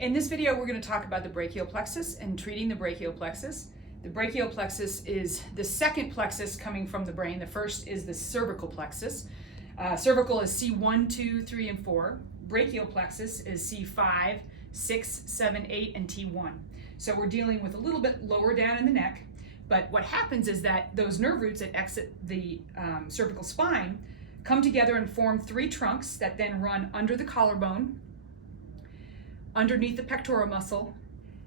In this video, we're going to talk about the brachial plexus and treating the brachial plexus. The brachial plexus is the second plexus coming from the brain. The first is the cervical plexus. Cervical is C1, 2, 3, and 4. Brachial plexus is C5, 6, 7, 8, and T1. So we're dealing with a little bit lower down in the neck. But what happens is that those nerve roots that exit the cervical spine come together and form three trunks that then run under the collarbone, underneath the pectoral muscle,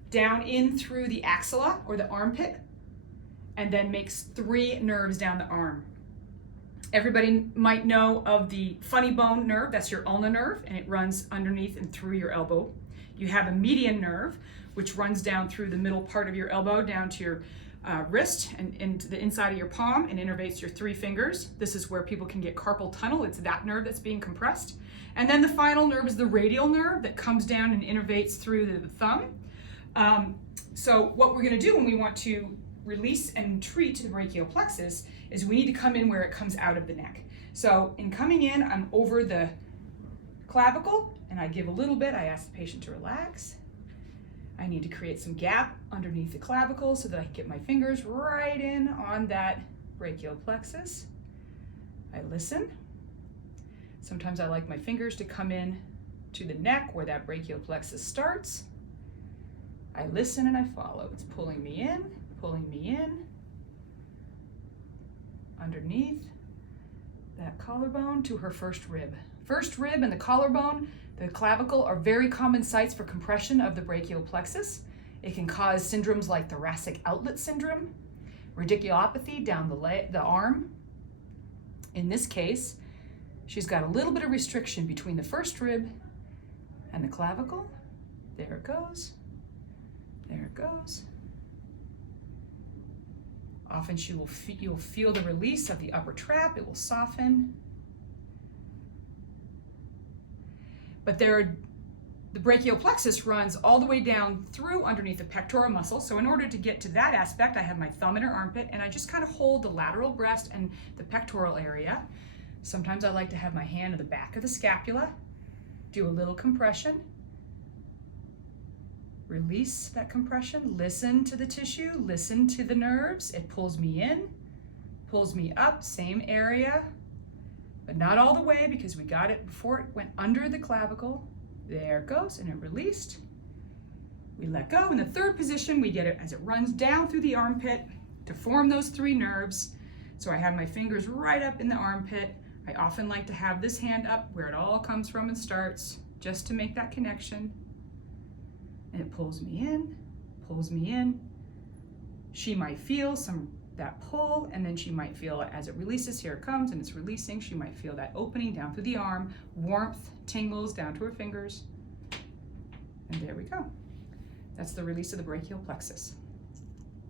down in through the axilla or the armpit, and then makes three nerves down the arm. Everybody might know of the funny bone nerve, that's your ulnar nerve, and it runs underneath and through your elbow. You have a median nerve, which runs down through the middle part of your elbow, down to your wrist and into the inside of your palm and innervates your three fingers. This is where people can get carpal tunnel. It's that nerve that's being compressed. And then the final nerve is the radial nerve that comes down and innervates through the thumb. So what we're going to do when we want to release and treat the brachial plexus is we need to come in where it comes out of the neck. So in coming in, I'm over the clavicle and I give a little bit. I ask the patient to relax. I need to create some gap underneath the clavicle so that I can get my fingers right in on that brachial plexus. I listen. Sometimes I like my fingers to come in to the neck where that brachial plexus starts. I listen and I follow. It's pulling me in, underneath that collarbone to her first rib. First rib and the collarbone, the clavicle, are very common sites for compression of the brachial plexus. It can cause syndromes like thoracic outlet syndrome, radiculopathy down the arm. In this case, she's got a little bit of restriction between the first rib and the clavicle. There it goes. There it goes. Often you'll feel the release of the upper trap. It will soften. But the brachial plexus runs all the way down through underneath the pectoral muscle. So in order to get to that aspect, I have my thumb in her armpit and I just kind of hold the lateral breast and the pectoral area. Sometimes I like to have my hand at the back of the scapula, do a little compression, release that compression, listen to the tissue, listen to the nerves. It pulls me in, pulls me up, same area, but not all the way because we got it before it went under the clavicle. There it goes, and it released. We let go. In the third position, we get it as it runs down through the armpit to form those three nerves. So I have my fingers right up in the armpit. I often like to have this hand up where it all comes from and starts, just to make that connection. And it pulls me in, pulls me in. She might feel that pull, and then she might feel it as it releases. Here it comes, and it's releasing. She might feel that opening down through the arm, warmth, tingles down to her fingers. And there we go. That's the release of the brachial plexus.